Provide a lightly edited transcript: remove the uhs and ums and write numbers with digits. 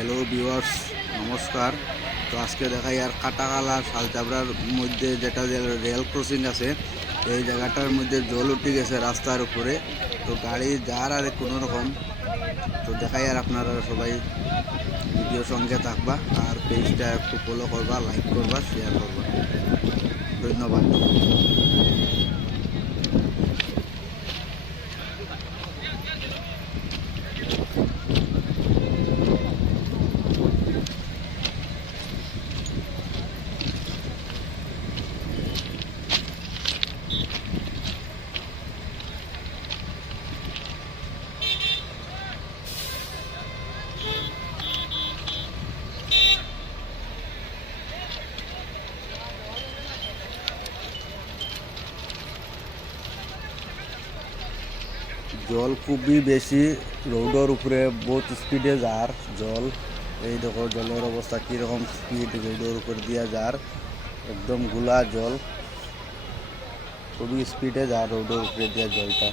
Hello viewers, নমস্কার। তো আজকে দেখাই আর কাটাখালা শালচাবড়ার মধ্যে যেটা রেল ক্রসিং আছে, এই জায়গাটার মধ্যে জল উঠে গেছে রাস্তার উপরে। তো গাড়ি যার আর কোনো রকম। তো দেখাই আর আপনারা সবাই ভিডিও সঙ্গে থাকবা আর পেজটা একটু ফলো করবা, লাইক করবা, শেয়ার করবা। ধন্যবাদ। জল খুবই বেশি, রোডের উপরে বহুত স্পিডে যার জল। এই দেখো জলের অবস্থা কীরকম স্পিড, রোডের উপর দিয়ে যার একদম গুলা জল, খুবই স্পিডে যার রোডের উপরে দিয়ে জলটা।